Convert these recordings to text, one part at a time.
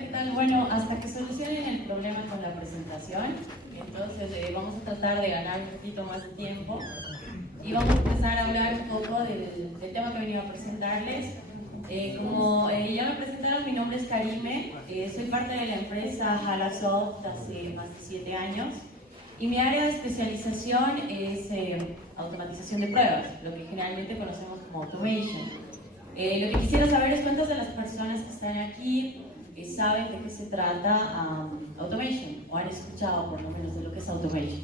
¿qué tal? Bueno, hasta que solucionen el problema con la presentación, entonces vamos a tratar de ganar un poquito más de tiempo y vamos a empezar a hablar un poco del tema que venía a presentarles. Como ya me presentaron, mi nombre es Karime, soy parte de la empresa Halasoft hace más de 7 años y mi área de especialización es automatización de pruebas, lo que generalmente conocemos como automation. Lo que quisiera saber es cuántas de las personas que están aquí saben de qué se trata automation o han escuchado por lo menos de lo que es automation.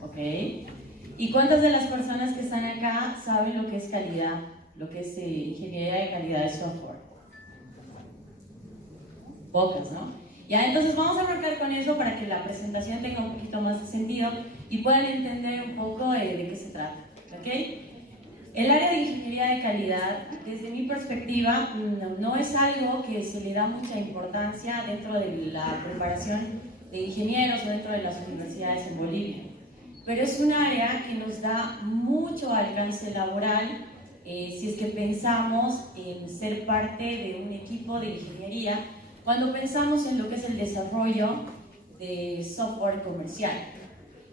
¿Ok? ¿Y cuántas de las personas que están acá saben lo que es calidad, lo que es ingeniería de calidad de software? Pocas, ¿no? Ya, entonces vamos a arrancar con eso para que la presentación tenga un poquito más de sentido y puedan entender un poco de qué se trata. ¿Ok? El área de ingeniería de calidad, desde mi perspectiva, no es algo que se le da mucha importancia dentro de la preparación de ingenieros o dentro de las universidades en Bolivia. Pero es un área que nos da mucho alcance laboral si es que pensamos en ser parte de un equipo de ingeniería, cuando pensamos en lo que es el desarrollo de software comercial.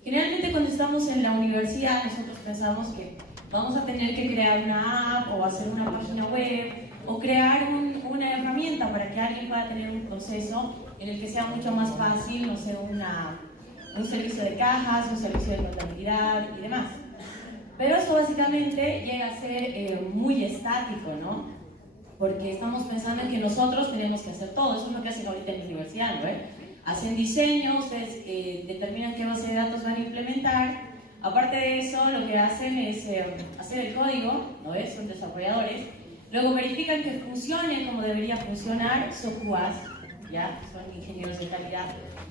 Generalmente cuando estamos en la universidad nosotros pensamos que vamos a tener que crear una app o hacer una página web o crear una herramienta para que alguien pueda tener un proceso en el que sea mucho más fácil, no sé, un servicio de cajas, un servicio de contabilidad y demás. Pero eso básicamente llega a ser muy estático, ¿no? Porque estamos pensando en que nosotros tenemos que hacer todo. Eso es lo que hacen ahorita en la universidad, ¿no? Hacen diseño, ustedes determinan qué base de datos van a implementar. Aparte de eso, lo que hacen es hacer el código, ¿no? Son desarrolladores. Luego verifican que funcione como debería funcionar, son QAs, ¿ya? Son ingenieros de calidad.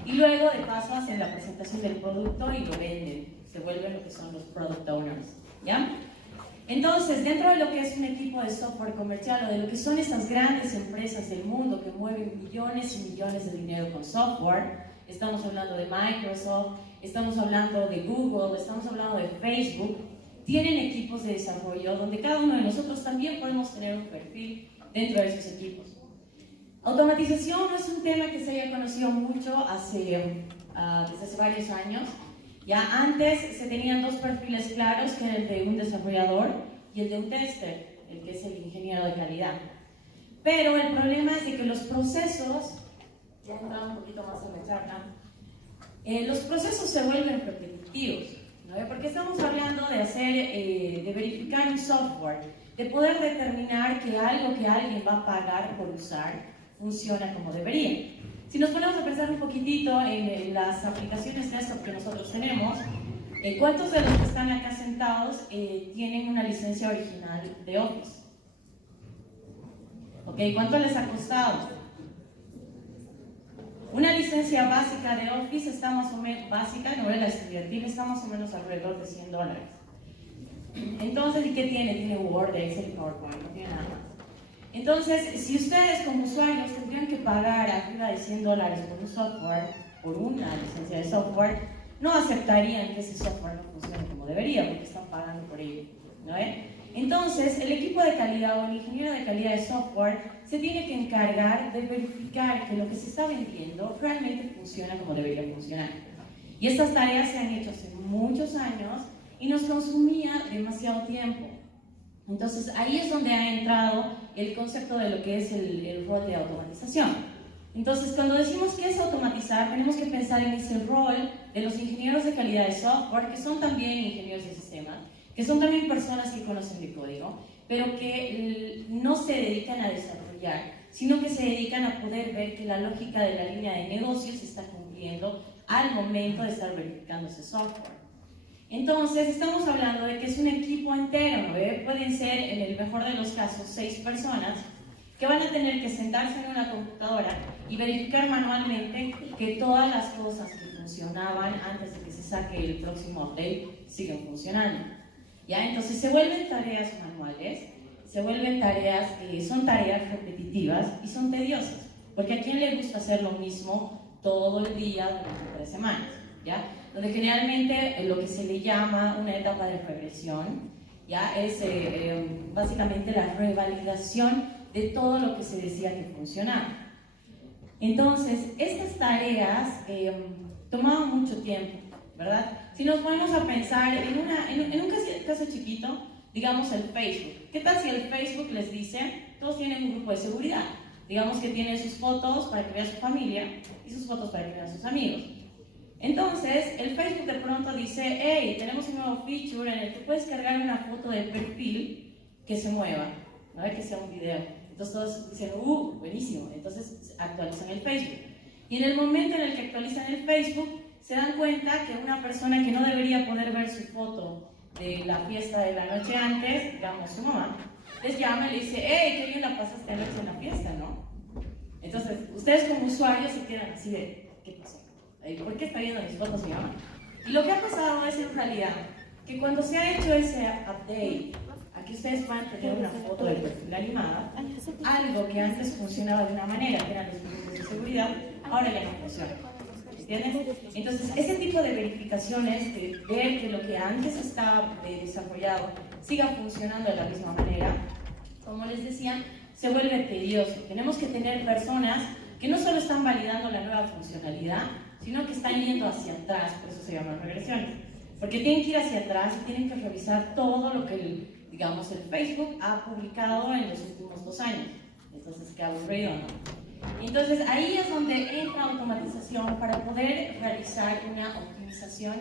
Y luego, de paso, hacen la presentación del producto y lo venden. Se vuelven lo que son los product owners, ¿ya? Entonces, dentro de lo que es un equipo de software comercial o de lo que son esas grandes empresas del mundo que mueven millones y millones de dinero con software, estamos hablando de Microsoft, estamos hablando de Google, estamos hablando de Facebook, tienen equipos de desarrollo donde cada uno de nosotros también podemos tener un perfil dentro de esos equipos. Automatización no es un tema que se haya conocido mucho desde hace varios años. Ya antes se tenían dos perfiles claros, que era el de un desarrollador y el de un tester, el que es el ingeniero de calidad. Pero el problema es de que los procesos, ya entraba un poquito más en la charla, los procesos se vuelven repetitivos, ¿no? Porque estamos hablando de de verificar un software, de poder determinar que algo que alguien va a pagar por usar funciona como debería. Si nos ponemos a pensar un poquitito en las aplicaciones desktop que nosotros tenemos, ¿cuántos de los que están acá sentados tienen una licencia original de Office? ¿Ok? ¿Cuánto les ha costado? Una licencia básica de Office está más o menos, básica, no es la estudiantil, está más o menos alrededor de $100. Entonces, ¿y qué tiene? Tiene Word, Excel y PowerPoint, no tiene nada más. Entonces, si ustedes como usuarios tendrían que pagar arriba de $100 por un software, por una licencia de software, no aceptarían que ese software no funcione como debería, porque están pagando por ello, ¿no? Entonces, el equipo de calidad o el ingeniero de calidad de software se tiene que encargar de verificar que lo que se está vendiendo realmente funciona como debería funcionar. Y estas tareas se han hecho hace muchos años y nos consumía demasiado tiempo. Entonces, ahí es donde ha entrado el concepto de lo que es el rol de automatización. Entonces, cuando decimos qué es automatizar, tenemos que pensar en ese rol de los ingenieros de calidad de software, que son también ingenieros de sistemas, que son también personas que conocen de código, pero que no se dedican a desarrollar, sino que se dedican a poder ver que la lógica de la línea de negocios se está cumpliendo al momento de estar verificando ese software. Entonces, estamos hablando de que es un equipo entero, ¿no? Pueden ser, en el mejor de los casos, 6 personas que van a tener que sentarse en una computadora y verificar manualmente que todas las cosas que funcionaban antes de que se saque el próximo update siguen funcionando. ¿Ya? Entonces, se vuelven tareas manuales, se vuelven tareas son tareas repetitivas y son tediosas, porque ¿a quién le gusta hacer lo mismo todo el día durante 3 semanas? ¿Ya? Donde generalmente lo que se le llama una etapa de regresión, ¿ya? Es básicamente la revalidación de todo lo que se decía que funcionaba. Entonces, estas tareas tomaban mucho tiempo, ¿verdad? Si nos ponemos a pensar en un caso chiquito, digamos el Facebook. ¿Qué tal si el Facebook les dice, todos tienen un grupo de seguridad? Digamos que tiene sus fotos para que vea su familia y sus fotos para que vean sus amigos. Entonces, el Facebook de pronto dice, hey, tenemos un nuevo feature en el que puedes cargar una foto de perfil que se mueva, ¿no? Que sea un video. Entonces todos dicen, buenísimo. Entonces actualizan el Facebook. Y en el momento en el que actualizan el Facebook, se dan cuenta que una persona que no debería poder ver su foto de la fiesta de la noche antes, digamos su mamá, les llama y le dice, hey, qué bien la pasaste anoche en la fiesta, ¿no? Entonces, ustedes como usuarios se quedan así de, ¿qué pasó? ¿Por qué está viendo mis fotos mi mamá? Y lo que ha pasado es en realidad que cuando se ha hecho ese update, aquí ustedes van a tener una foto de perfil animada, algo que antes funcionaba de una manera, que eran los grupos de seguridad, ahora ya no funciona. ¿Entienden? Entonces, ese tipo de verificaciones, de ver que lo que antes estaba desarrollado siga funcionando de la misma manera, como les decía, se vuelve tedioso. Tenemos que tener personas que no solo están validando la nueva funcionalidad, sino que están yendo hacia atrás, por eso se llaman regresiones. Porque tienen que ir hacia atrás y tienen que revisar todo lo que digamos, el Facebook ha publicado en los últimos 2 años. Entonces, qué aburrido, ¿no? Entonces, ahí es donde entra automatización para poder realizar una optimización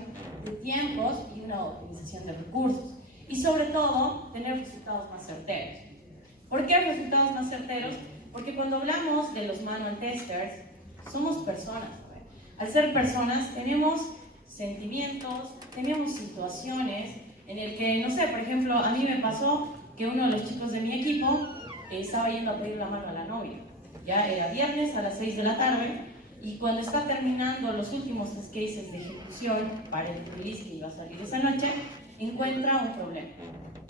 de tiempos y una optimización de recursos. Y sobre todo, tener resultados más certeros. ¿Por qué resultados más certeros? Porque cuando hablamos de los manual testers, somos personas. Al ser personas, tenemos sentimientos, tenemos situaciones en el que, no sé, por ejemplo, a mí me pasó que uno de los chicos de mi equipo estaba yendo a pedir la mano a la novia. Ya era viernes a las 6 de la tarde y cuando está terminando los últimos cases de ejecución para el release que iba a salir esa noche, encuentra un problema,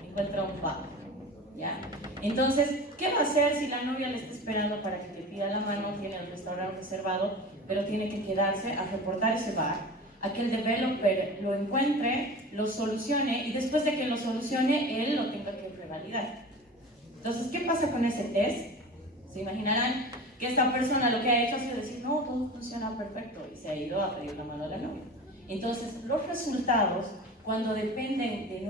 encuentra un bug. ¿Ya? Entonces, ¿qué va a hacer si la novia le está esperando para que le pida la mano? Tiene el restaurante reservado, pero tiene que quedarse a reportar ese bug, a que el developer lo encuentre, lo solucione y después de que lo solucione, él lo tenga que revalidar. Entonces, ¿qué pasa con ese test? Se imaginarán que esta persona lo que ha hecho ha sido decir, no, todo funciona perfecto y se ha ido a pedir la mano a la novia. Entonces, los resultados, cuando dependen de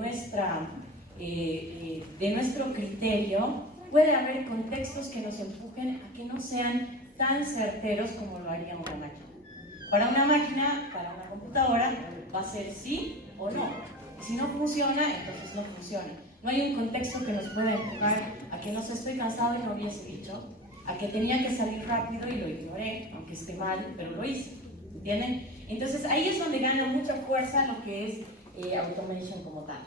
nuestro criterio, puede haber contextos que nos empujen a que no sean tan certeros como lo haría una máquina. Para una máquina, para una computadora, va a ser sí o no. Y si no funciona, entonces no funciona. No hay un contexto que nos pueda empujar a que no sé, estoy cansado y no vi ese bicho, a que tenía que salir rápido y lo ignoré, aunque esté mal, pero lo hice. ¿Entienden? Entonces ahí es donde gana mucha fuerza lo que es automation como tal.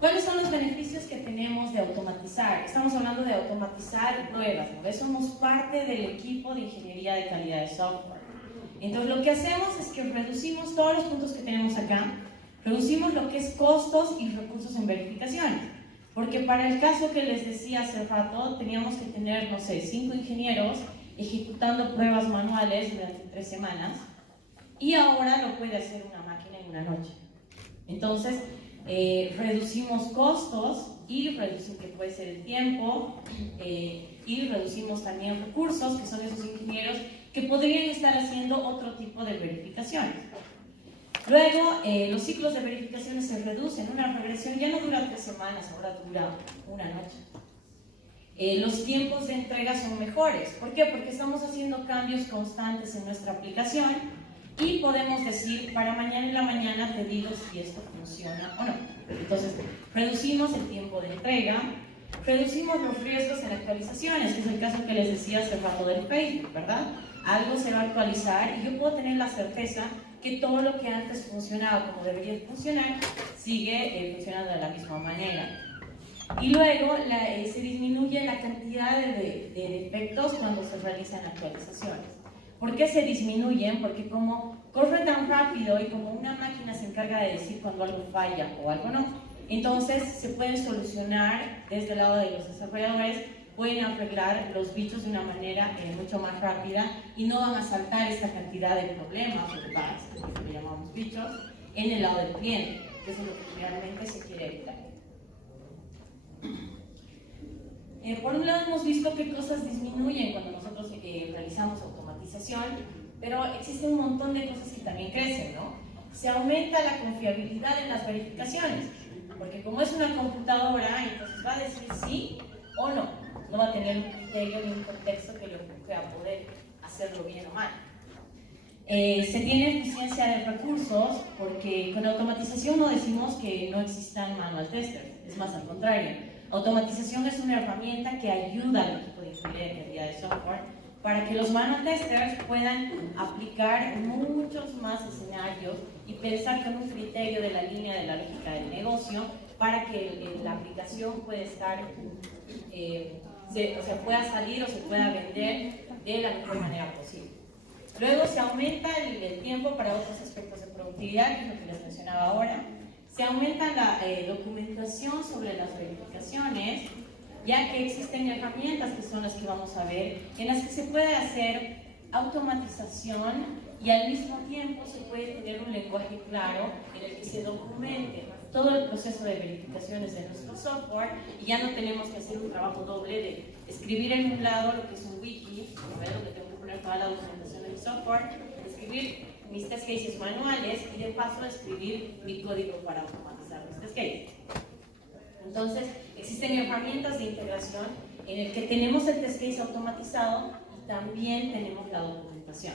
¿Cuáles son los beneficios que tenemos de automatizar? Estamos hablando de automatizar pruebas, ¿no? Somos parte del equipo de ingeniería de calidad de software. Entonces lo que hacemos es que reducimos todos los puntos que tenemos acá, reducimos lo que es costos y recursos en verificaciones. Porque para el caso que les decía hace rato, teníamos que tener, no sé, 5 ingenieros ejecutando pruebas manuales durante 3 semanas y ahora lo puede hacer una máquina en una noche. Entonces, reducimos costos y reducimos que puede ser el tiempo y reducimos también recursos, que son esos ingenieros que podrían estar haciendo otro tipo de verificaciones. Luego, los ciclos de verificaciones se reducen. Una regresión ya no dura 3 semanas, ahora dura una noche. Los tiempos de entrega son mejores. ¿Por qué? Porque estamos haciendo cambios constantes en nuestra aplicación y podemos decir, para mañana en la mañana te digo si esto funciona o no. Entonces, reducimos el tiempo de entrega, reducimos los riesgos en actualizaciones, que es el caso que les decía hace rato del Facebook, ¿verdad? Algo se va a actualizar y yo puedo tener la certeza que todo lo que antes funcionaba como debería funcionar, sigue funcionando de la misma manera. Y luego se disminuye la cantidad de defectos cuando se realizan actualizaciones. ¿Por qué se disminuyen? Porque como corre tan rápido y como una máquina se encarga de decir cuando algo falla o algo no, entonces se pueden solucionar desde el lado de los desarrolladores, pueden arreglar los bichos de una manera mucho más rápida y no van a saltar esta cantidad de problemas o de bugs, que llamamos bichos, en el lado del cliente, que eso es lo que realmente se quiere evitar. Por un lado hemos visto qué cosas disminuyen cuando nosotros realizamos automatización, pero existe un montón de cosas que también crecen, ¿no? Se aumenta la confiabilidad en las verificaciones, porque como es una computadora, entonces va a decir sí o no. No va a tener un criterio ni un contexto que lo empuje a poder hacerlo bien o mal. Se tiene eficiencia de recursos, porque con automatización no decimos que no existan manual testers, es más al contrario. Automatización es una herramienta que ayuda al equipo de ingeniería de software para que los manual testers puedan aplicar muchos más escenarios y pensar con un criterio de la línea de la lógica del negocio para que la aplicación pueda estar, pueda salir o se pueda vender de la mejor manera posible. Luego se aumenta el tiempo para otros aspectos de productividad, que es lo que les mencionaba ahora. Se aumenta la documentación sobre las verificaciones, ya que existen herramientas que son las que vamos a ver, en las que se puede hacer automatización y al mismo tiempo se puede tener un lenguaje claro en el que se documente todo el proceso de verificaciones de nuestro software y ya no tenemos que hacer un trabajo doble de escribir en un lado lo que es un wiki, donde tengo que poner toda la documentación de mi software, escribir mis test cases manuales y de paso escribir mi código para automatizar mis test cases. Entonces, existen herramientas de integración en el que tenemos el test case automatizado y también tenemos la documentación.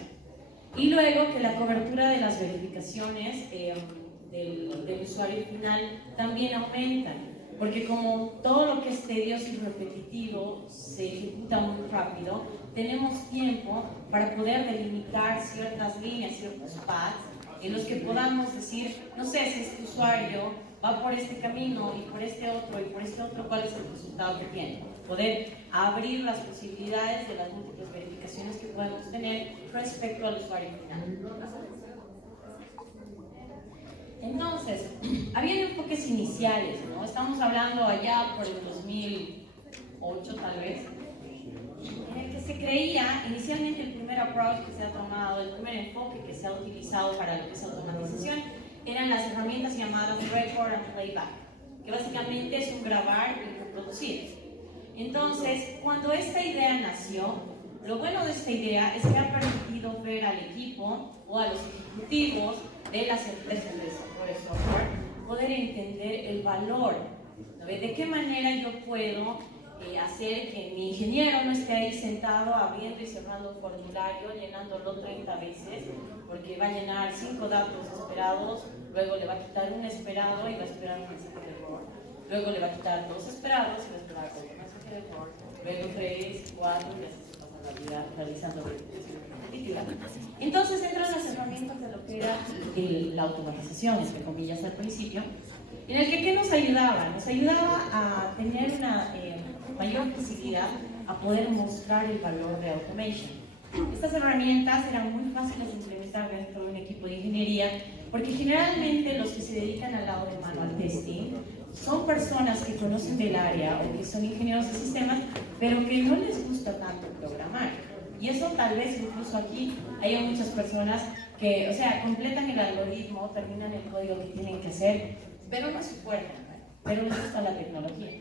Y luego que la cobertura de las verificaciones del usuario final también aumenta, porque como todo lo que es tedioso y repetitivo se ejecuta muy rápido, tenemos tiempo para poder delimitar ciertas líneas, ciertos paths, en los que podamos decir, no sé, si este usuario va por este camino y por este otro y por este otro, ¿cuál es el resultado que tiene? Poder abrir las posibilidades de las múltiples verificaciones que podemos tener respecto al usuario final. Entonces, había enfoques iniciales, ¿no? Estamos hablando allá por el 2008 tal vez, en el que se creía, inicialmente el primer approach que se ha tomado, el primer enfoque que se ha utilizado para lo que es automatización, eran las herramientas llamadas Record and Playback, que básicamente es un grabar y reproducir. Entonces, cuando esta idea nació, lo bueno de esta idea es que ha permitido ver al equipo o a los ejecutivos de las empresas de desarrollo de software poder entender el valor, ¿no? De qué manera yo puedo hacer que mi ingeniero no esté ahí sentado abriendo y cerrando un formulario, llenándolo 30 veces, porque va a llenar 5 datos esperados, luego le va a quitar un esperado y va a esperar un mensaje de error, luego le va a quitar 2 esperados y va a esperar otro mensaje de error, luego 3, 4 y así se pasa la vida realizando verificaciones repetitivas. Entonces entran las herramientas de lo que era la automatización, entre comillas al principio, en el que ¿qué nos ayudaba? Nos ayudaba a tener una mayor visibilidad, a poder mostrar el valor de automation. Estas herramientas eran muy fáciles de implementar dentro de un equipo de ingeniería, porque generalmente los que se dedican al lado de manual testing son personas que conocen del área o que son ingenieros de sistemas, pero que no les gusta tanto programar. Y eso tal vez incluso aquí haya muchas personas que, o sea, completan el algoritmo, terminan el código que tienen que hacer, pero no es su fuerte, pero les gusta la tecnología.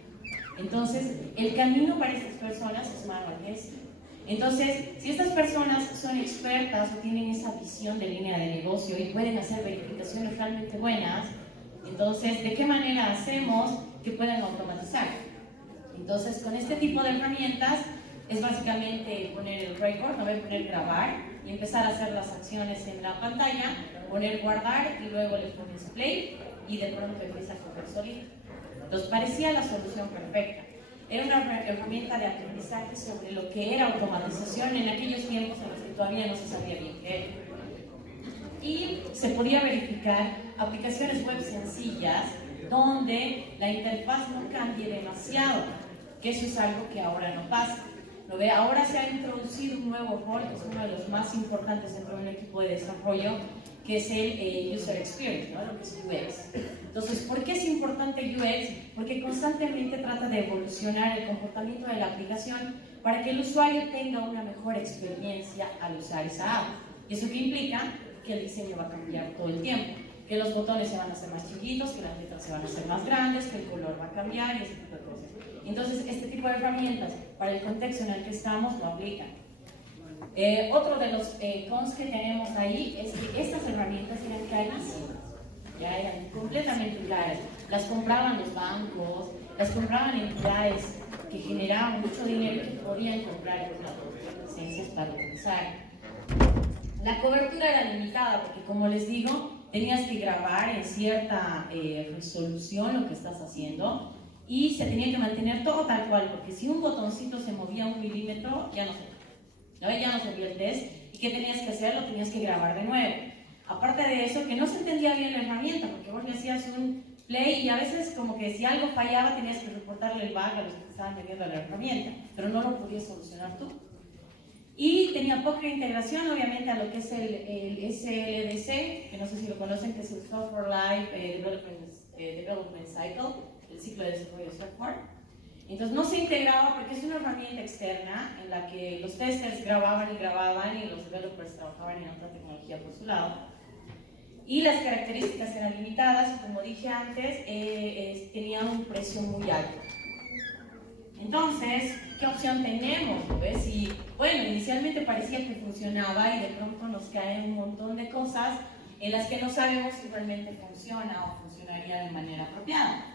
Entonces, el camino para estas personas es manual testing. Entonces, si estas personas son expertas o tienen esa visión de línea de negocio y pueden hacer verificaciones realmente buenas, entonces, ¿de qué manera hacemos que puedan automatizar? Entonces, con este tipo de herramientas, es básicamente poner el record, no voy a poner grabar y empezar a hacer las acciones en la pantalla, poner guardar y luego le pones play y de pronto empieza a correr solito. Entonces parecía la solución perfecta. Era una herramienta de aprendizaje sobre lo que era automatización en aquellos tiempos en los que todavía no se sabía bien qué era. Y se podía verificar aplicaciones web sencillas donde la interfaz no cambie demasiado, que eso es algo que ahora no pasa. ¿Lo ve? Ahora se ha introducido un nuevo rol, que es uno de los más importantes dentro de un equipo de desarrollo, que es el User Experience, ¿no? Lo que es UX. Entonces, ¿por qué es importante UX? Porque constantemente trata de evolucionar el comportamiento de la aplicación para que el usuario tenga una mejor experiencia al usar esa app. ¿Y eso qué implica? Que el diseño va a cambiar todo el tiempo, que los botones se van a hacer más chiquitos, que las letras se van a hacer más grandes, que el color va a cambiar y ese tipo de cosas. Entonces, este tipo de herramientas, para el contexto en el que estamos, lo aplican. Otro de los cons que tenemos ahí es que estas herramientas eran carísimas, ya eran completamente caras. Las compraban los bancos, las compraban entidades que generaban mucho dinero y que podían comprar las licencias para utilizar. La cobertura era limitada porque, como les digo, tenías que grabar en cierta resolución lo que estás haciendo y se tenía que mantener todo tal cual, porque si un botoncito se movía 1 milímetro, ya no servía el test. ¿Y qué tenías que hacer? Lo tenías que grabar de nuevo. Aparte de eso, que no se entendía bien la herramienta, porque vos le hacías un play y a veces como que si algo fallaba tenías que reportarle el bug a los que te estaban vendiendo la herramienta, pero no lo podías solucionar tú. Y tenía poca integración, obviamente, a lo que es el SLDC, que no sé si lo conocen, que es el Software Life Development Cycle, el ciclo de desarrollo de software. Entonces no se integraba porque es una herramienta externa en la que los testers grababan y los developers trabajaban en otra tecnología por su lado. Y las características eran limitadas y, como dije antes, tenía un precio muy alto. Entonces, ¿qué opción tenemos? ¿Ves? Y bueno, inicialmente parecía que funcionaba y de pronto nos caen un montón de cosas en las que no sabemos si realmente funciona o funcionaría de manera apropiada.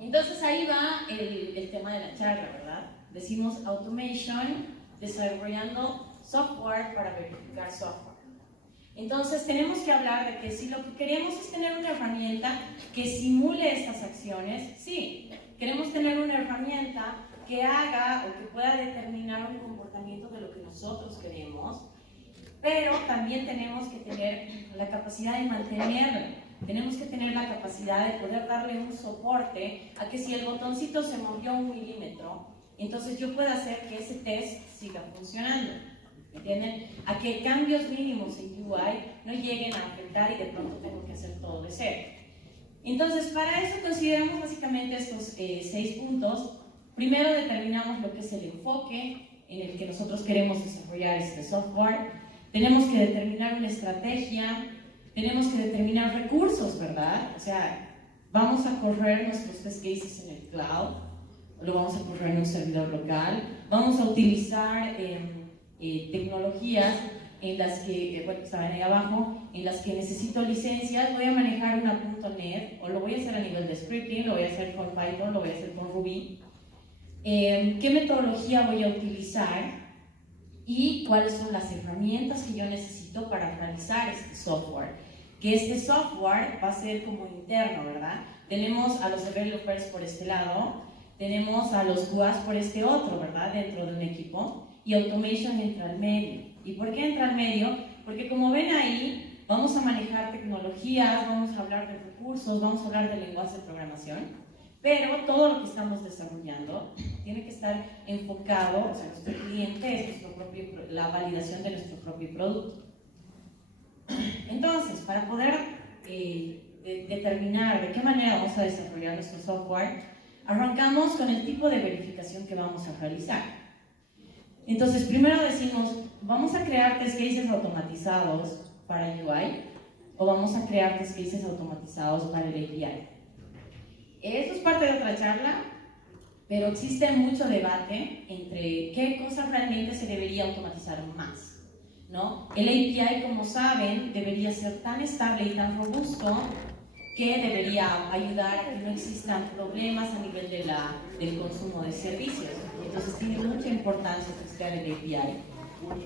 Entonces ahí va el tema de la charla, ¿verdad? Decimos automation, desarrollando software para verificar software. Entonces tenemos que hablar de que si lo que queremos es tener una herramienta que simule estas acciones, sí, queremos tener una herramienta que haga o que pueda determinar un comportamiento de lo que nosotros queremos, pero también tenemos que tener la capacidad de mantenerlo. Tenemos que tener la capacidad de poder darle un soporte a que si el botoncito se movió 1 milímetro, entonces yo pueda hacer que ese test siga funcionando. ¿Entienden? A que cambios mínimos en UI no lleguen a afectar y de pronto tengo que hacer todo de cero. Entonces, para eso consideramos básicamente estos 6 puntos. Primero determinamos lo que es el enfoque en el que nosotros queremos desarrollar este software. Tenemos que determinar una estrategia, tenemos que determinar recursos, ¿verdad? O sea, vamos a correr nuestros test cases en el cloud, lo vamos a correr en un servidor local, vamos a utilizar tecnologías en las que, bueno, estaban ahí abajo, en las que necesito licencias. Voy a manejar una .NET, o lo voy a hacer a nivel de scripting, lo voy a hacer con Python, lo voy a hacer con Ruby. ¿Qué metodología voy a utilizar? Y cuáles son las herramientas que yo necesito para realizar este software. Que este software va a ser como interno, ¿verdad? Tenemos a los developers por este lado, tenemos a los QAs por este otro, ¿verdad? Dentro de un equipo, y automation entra al medio. ¿Y por qué entra al medio? Porque, como ven ahí, vamos a manejar tecnologías, vamos a hablar de recursos, vamos a hablar de lenguajes de programación, pero todo lo que estamos desarrollando tiene que estar enfocado, o sea, nuestro cliente es la validación de nuestro propio producto. Entonces, para poder determinar de qué manera vamos a desarrollar nuestro software, arrancamos con el tipo de verificación que vamos a realizar. Entonces, primero decimos, ¿vamos a crear test cases automatizados para UI o vamos a crear test cases automatizados para el API? Esto es parte de otra charla, pero existe mucho debate entre qué cosas realmente se debería automatizar más, ¿no? El API, como saben, debería ser tan estable y tan robusto que debería ayudar a que no existan problemas a nivel del consumo de servicios. Entonces tiene mucha importancia que esté el API,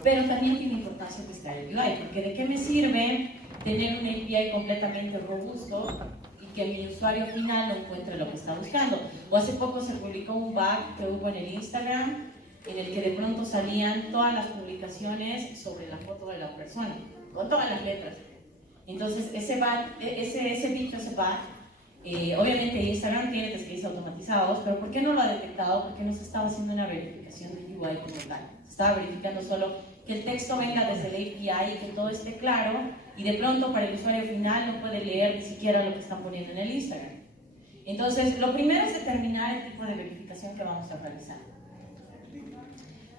pero también tiene importancia que esté el UI, porque ¿de qué me sirve tener un API completamente robusto y que mi usuario final no encuentre lo que está buscando? O hace poco se publicó un bug que hubo en el Instagram, en el que de pronto salían todas las publicaciones sobre la foto de la persona, con todas las letras. Entonces ese bug, obviamente Instagram tiene test cases automatizados, pero ¿por qué no lo ha detectado? Porque no se estaba haciendo una verificación de UI como tal. Se estaba verificando solo que el texto venga desde el API y que todo esté claro, y de pronto para el usuario final no puede leer ni siquiera lo que están poniendo en el Instagram. Entonces, lo primero es determinar el tipo de verificación que vamos a realizar.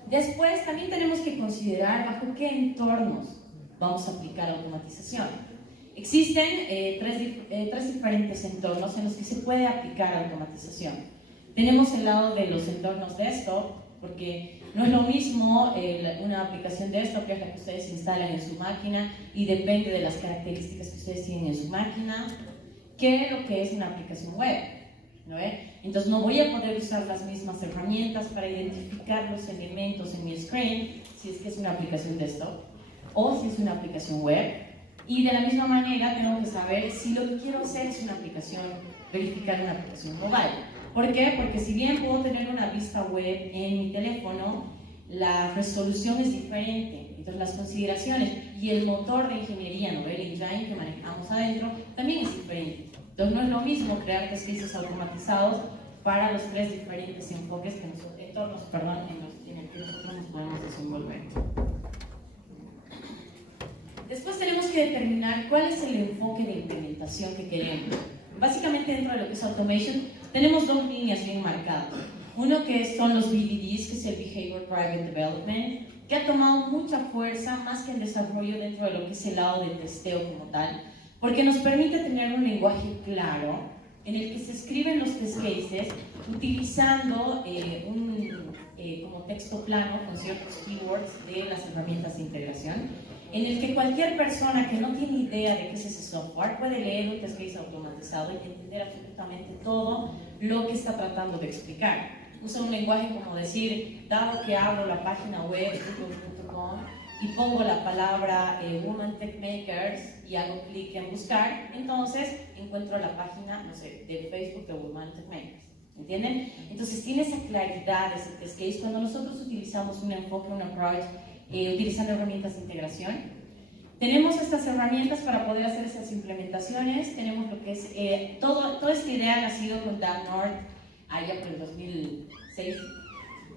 Después, también tenemos que considerar bajo qué entornos vamos a aplicar automatización. Existen tres diferentes entornos en los que se puede aplicar automatización. Tenemos el lado de los entornos desktop, porque no es lo mismo una aplicación desktop, que es la que ustedes instalan en su máquina y depende de las características que ustedes tienen en su máquina, que lo que es una aplicación web, ¿no ve? Entonces no voy a poder usar las mismas herramientas para identificar los elementos en mi screen si es que es una aplicación desktop o si es una aplicación web. Y de la misma manera tengo que saber si lo que quiero hacer es una aplicación, verificar una aplicación mobile. ¿Por qué? Porque si bien puedo tener una vista web en mi teléfono, la resolución es diferente. Entonces las consideraciones y el motor de ingeniería, ¿no? El engine que manejamos adentro, también es diferente. Entonces no es lo mismo crear test cases automatizados para los tres diferentes enfoques que entornos, perdón, en el que nosotros nos podemos desenvolver. Después tenemos que determinar cuál es el enfoque de implementación que queremos. Básicamente dentro de lo que es automation tenemos dos líneas bien marcadas. Uno que son los BDDs, que es el Behavior Driven Development, que ha tomado mucha fuerza más que el desarrollo dentro de lo que es el lado del testeo como tal, porque nos permite tener un lenguaje claro en el que se escriben los test cases utilizando como texto plano con ciertos keywords de las herramientas de integración, en el que cualquier persona que no tiene idea de qué es ese software puede leer un test case automatizado y entender absolutamente todo lo que está tratando de explicar. Usa un lenguaje como decir, dado que abro la página web google.com y pongo la palabra Women Tech Makers y hago clic en buscar, entonces encuentro la página, no sé, de Facebook de Women Tech Makers. ¿Entienden? Entonces tiene esa claridad ese test case cuando nosotros utilizamos un enfoque, un approach utilizando herramientas de integración. Tenemos estas herramientas para poder hacer esas implementaciones. Tenemos lo que es, toda esta idea ha nacido con Dan North allá por el 2006.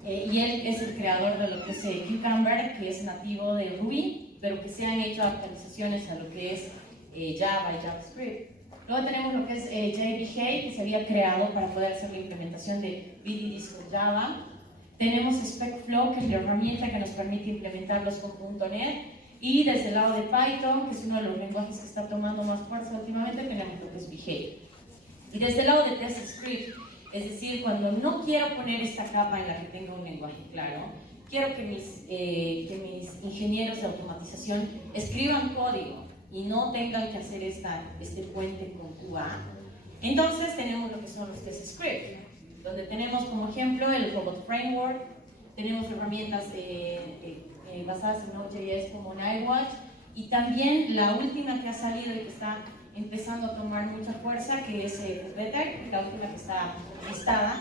Y él es el creador de lo que es Cucumber, que es nativo de Ruby, pero que se han hecho actualizaciones a lo que es Java y JavaScript. Luego tenemos lo que es JBehavior, que se había creado para poder hacer la implementación de BDDs con Java. Tenemos SpecFlow, que es la herramienta que nos permite implementarlos con .NET. Y desde el lado de Python, que es uno de los lenguajes que está tomando más fuerza últimamente, tenemos lo que es Behavior. Y desde el lado de TestScript, es decir, cuando no quiero poner esta capa en la que tenga un lenguaje claro, quiero que mis ingenieros de automatización escriban código y no tengan que hacer este puente con QA. Entonces tenemos lo que son los TestScript, donde tenemos como ejemplo el Robot Framework, tenemos herramientas basadas en Node.js como Nightwatch, y también la última que ha salido y que está empezando a tomar mucha fuerza, que es Better, la última que está listada,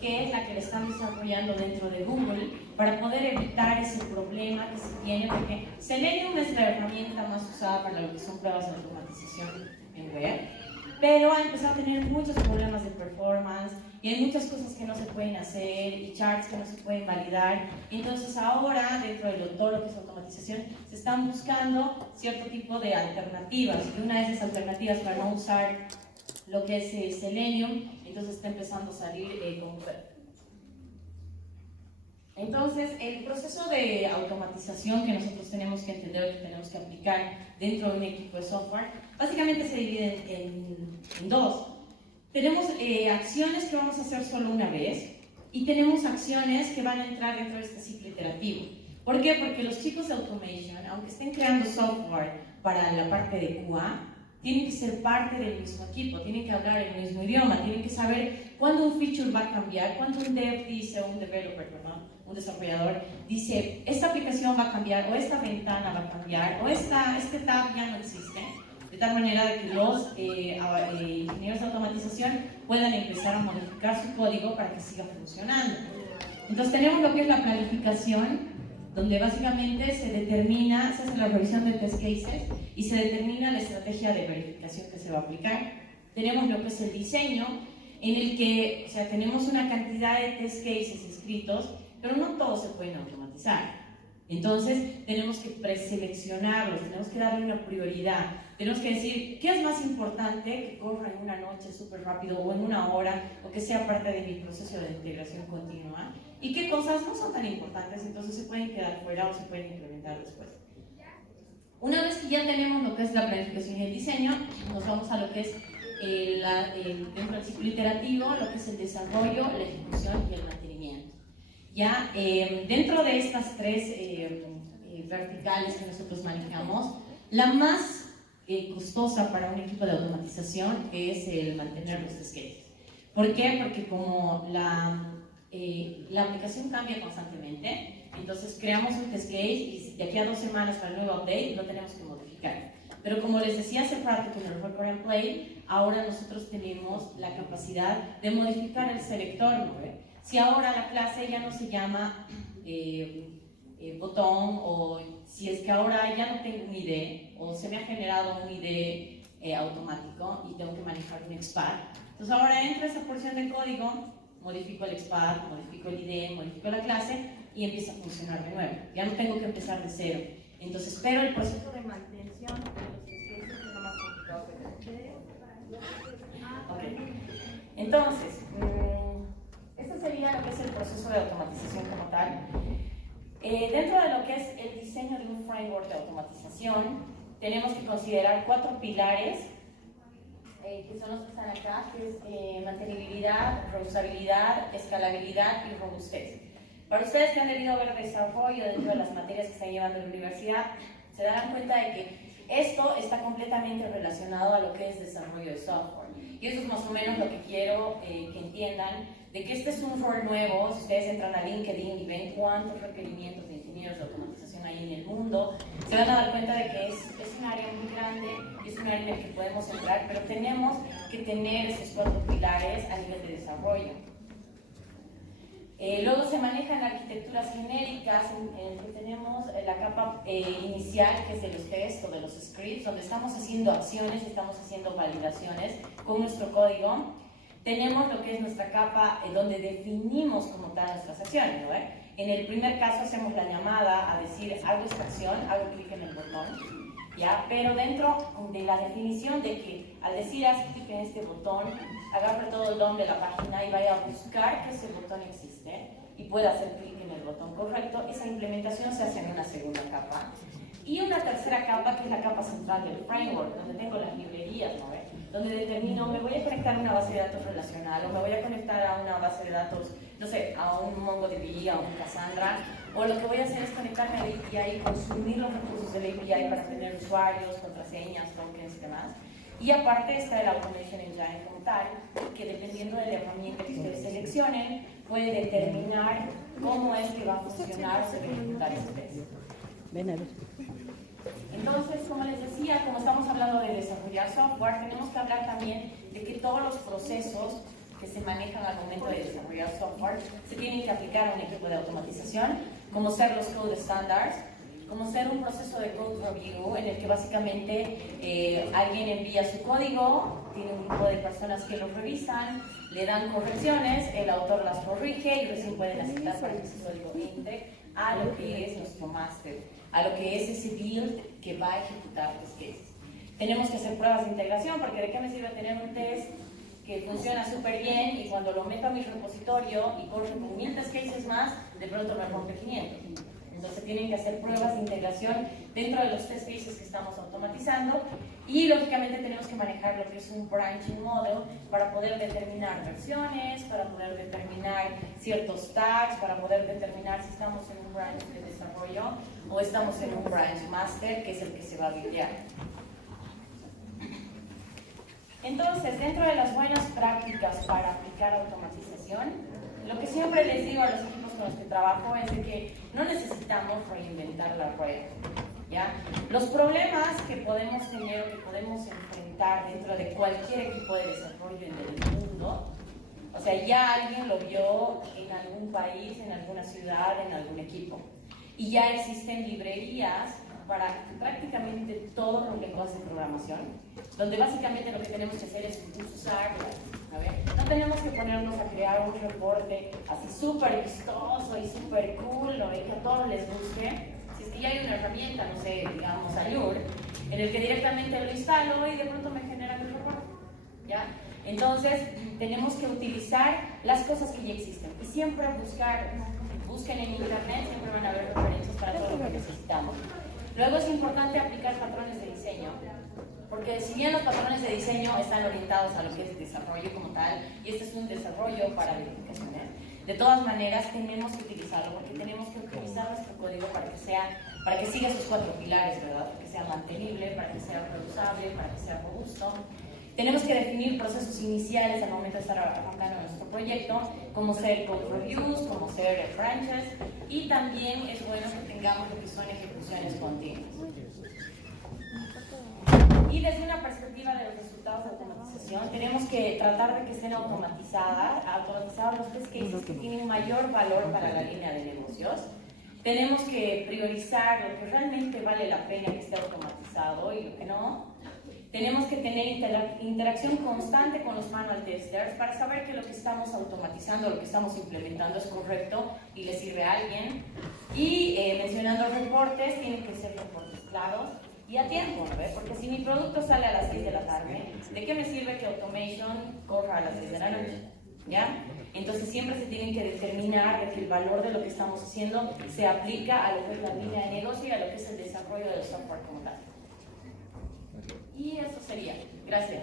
que es la que le están desarrollando dentro de Google para poder evitar ese problema que se tiene, porque Selenium es la herramienta más usada para lo que son pruebas de automatización en web, pero ha empezado a tener muchos problemas de performance y hay muchas cosas que no se pueden hacer y charts que no se pueden validar. Entonces ahora, dentro de todo lo que es automatización, se están buscando cierto tipo de alternativas, y una de esas alternativas para no usar lo que es Selenium, entonces está empezando a salir con Web. Entonces, el proceso de automatización que nosotros tenemos que entender, que tenemos que aplicar dentro de un equipo de software, básicamente se divide en dos. Tenemos acciones que vamos a hacer solo una vez y tenemos acciones que van a entrar dentro de este ciclo iterativo. ¿Por qué? Porque los chicos de automation, aunque estén creando software para la parte de QA, tienen que ser parte del mismo equipo, tienen que hablar el mismo idioma, tienen que saber cuándo un feature va a cambiar, cuándo un dev dice, un developer, perdón, un desarrollador dice, esta aplicación va a cambiar, o esta ventana va a cambiar, o este tab ya no existe, de tal manera de que los ingenieros de automatización puedan empezar a modificar su código para que siga funcionando. Entonces tenemos lo que es la planificación, donde básicamente se determina, se hace la revisión de test cases y se determina la estrategia de verificación que se va a aplicar. Tenemos lo que es el diseño, en el que, o sea, tenemos una cantidad de test cases escritos, pero no todos se pueden automatizar. Entonces, tenemos que preseleccionarlos, tenemos que darle una prioridad. Tenemos que decir, ¿qué es más importante que corra en una noche súper rápido o en una hora o que sea parte de mi proceso de integración continua? ¿Y qué cosas no son tan importantes, entonces se pueden quedar fuera o se pueden implementar después? Una vez que ya tenemos lo que es la planificación y el diseño, nos vamos a lo que es dentro del ciclo iterativo, lo que es el desarrollo, la ejecución y el mantenimiento. ¿Ya? Dentro de estas tres verticales que nosotros manejamos, la más costosa para un equipo de automatización es el mantener los test cases. ¿Por qué? Porque como la aplicación cambia constantemente, entonces creamos un test case y de aquí a 2 semanas para el nuevo update lo tenemos que modificar. Pero como les decía hace rato con el Record and Play, ahora nosotros tenemos la capacidad de modificar el selector, ¿no? Si ahora la clase ya no se llama botón, o si es que ahora ya no tengo un ID o se me ha generado un ID automático y tengo que manejar un XPath, entonces ahora entro a esa porción del código, modifico el XPath, modifico el ID, modifico la clase y empieza a funcionar de nuevo. Ya no tengo que empezar de cero. Entonces, pero el proceso de mantención de los test cases es lo más complicado que tenemos. Okay. Entonces, este sería lo que es el proceso de automatización como tal. Dentro de lo que es el diseño de un framework de automatización, tenemos que considerar 4 pilares, que son los que están acá, que es mantenibilidad, reusabilidad, escalabilidad y robustez. Para ustedes que han debido ver desarrollo dentro de las materias que están llevando en la universidad, se darán cuenta de que esto está completamente relacionado a lo que es desarrollo de software. Y eso es más o menos lo que quiero que entiendan, de que este es un rol nuevo. Si ustedes entran a LinkedIn y ven cuántos requerimientos de ingenieros de automatización hay en el mundo, se van a dar cuenta de que es un área muy grande, es un área en el que podemos entrar, pero tenemos que tener esos 4 pilares a nivel de desarrollo. Luego se manejan arquitecturas genéricas en el que tenemos la capa inicial, que es de los tests o de los scripts, donde estamos haciendo acciones, estamos haciendo validaciones con nuestro código. Tenemos lo que es nuestra capa donde definimos como tal nuestras acciones, ¿no? En el primer caso hacemos la llamada a decir hago esta acción, hago clic en el botón, ¿ya? Pero dentro de la definición de que al decir haz clic en este botón, agarre todo el DOM de la página y vaya a buscar que ese botón existe y pueda hacer clic en el botón correcto, esa implementación se hace en una segunda capa. Y una tercera capa, que es la capa central del framework, donde tengo las librerías, ¿no? Donde determino, me voy a conectar a una base de datos relacional, o me voy a conectar a una base de datos, no sé, a un MongoDB, a un Cassandra, o lo que voy a hacer es conectarme al API y consumir los recursos del API para tener usuarios, contraseñas, tokens y demás. Y aparte está el Automation Engine como tal, que dependiendo de la herramienta que ustedes seleccionen, puede determinar cómo es que va a funcionar o se va a ejecutar ese test. Ven a ver. Entonces, como les decía, como estamos hablando de desarrollar software, tenemos que hablar también de que todos los procesos que se manejan al momento de desarrollar software se tienen que aplicar a un equipo de automatización, como ser los code standards, como ser un proceso de code review en el que básicamente alguien envía su código, tiene un grupo de personas que lo revisan, le dan correcciones, el autor las corrige y recién pueden aceptar para que ese código entre a lo que es nuestro master, a lo que es ese build que va a ejecutar los cases. Tenemos que hacer pruebas de integración, porque de qué me sirve tener un test que funciona súper bien y cuando lo meto a mi repositorio y corre con 1000 test cases más, de pronto me rompe 500. Entonces tienen que hacer pruebas de integración dentro de los test cases que estamos automatizando y lógicamente tenemos que manejar lo que es un branching model para poder determinar versiones, para poder determinar ciertos tags, para poder determinar si estamos en un branch de desarrollo o estamos en un branch master, que es el que se va a buildear. Entonces, dentro de las buenas prácticas para aplicar automatización, lo que siempre les digo a los equipos con los que trabajo es de que no necesitamos reinventar la rueda, ¿ya? Los problemas que podemos tener o que podemos enfrentar dentro de cualquier equipo de desarrollo en el mundo, o sea, ya alguien lo vio en algún país, en alguna ciudad, en algún equipo. Y ya existen librerías para prácticamente todos los lenguajes de programación, donde básicamente lo que tenemos que hacer es usar, a ver, no tenemos que ponernos a crear un reporte así súper vistoso y súper cool, ¿no? Y que a todos les guste. Si es que ya hay una herramienta, no sé, digamos Azure, en el que directamente lo instalo y de pronto me genera mi reporte, ¿ya? Entonces, tenemos que utilizar las cosas que ya existen y siempre busquen en internet, siempre van a haber referencias para todo lo que necesitamos. Luego es importante aplicar patrones de diseño. Porque si bien los patrones de diseño están orientados a lo que es desarrollo como tal, y este es un desarrollo para verificaciones, de todas maneras tenemos que utilizarlo, porque tenemos que optimizar nuestro código para que siga sus 4 pilares, ¿verdad? Para que sea mantenible, para que sea reusable, para que sea robusto. Tenemos que definir procesos iniciales al momento de estar arrancando nuestro proyecto, como ser code reviews, como ser branches, y también es bueno que tengamos lo que son ejecuciones continuas. Y desde una perspectiva de los resultados de automatización, tenemos que tratar de que estén automatizados los test cases que tienen mayor valor para la línea de negocios. Tenemos que priorizar lo que realmente vale la pena que esté automatizado y lo que no. Tenemos que tener interacción constante con los manual testers para saber que lo que estamos automatizando, lo que estamos implementando es correcto y le sirve a alguien. Y mencionando reportes, tienen que ser reportes claros y a tiempo, ¿no? Porque si mi producto sale a las 6 de la tarde, ¿de qué me sirve que Automation corra a las 10 de la noche? ¿Ya? Entonces siempre se tiene que determinar de que el valor de lo que estamos haciendo se aplica a lo que es la línea de negocio y a lo que es el desarrollo del software como tal. Y eso sería. Gracias.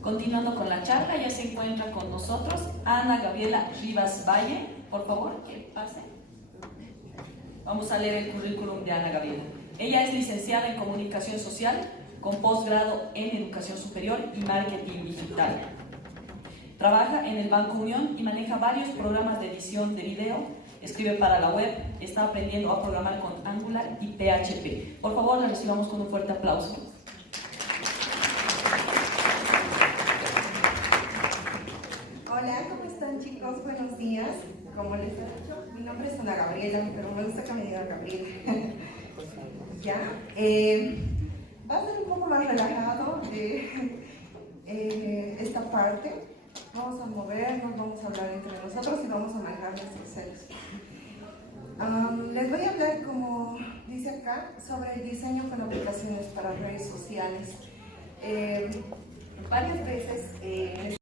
Continuando con la charla, ya se encuentra con nosotros Ana Gabriela Rivas Valle. Por favor, que pase. Vamos a leer el currículum de Ana Gabriela. Ella es licenciada en Comunicación Social con posgrado en Educación Superior y Marketing Digital. Trabaja en el Banco Unión y maneja varios programas de edición de video. Escribe para la web, está aprendiendo a programar con Angular y PHP. Por favor, la recibamos con un fuerte aplauso. Hola, ¿cómo están, chicos? Buenos días. Como les he dicho, mi nombre es Ana Gabriela, pero me gusta que me digan Gabriela. ¿Ya? Va a ser un poco más relajado esta parte. Vamos a movernos, vamos a hablar entre nosotros y vamos a manejar los Excel. Les voy a hablar, como dice acá, sobre el diseño con aplicaciones para redes sociales. Varias veces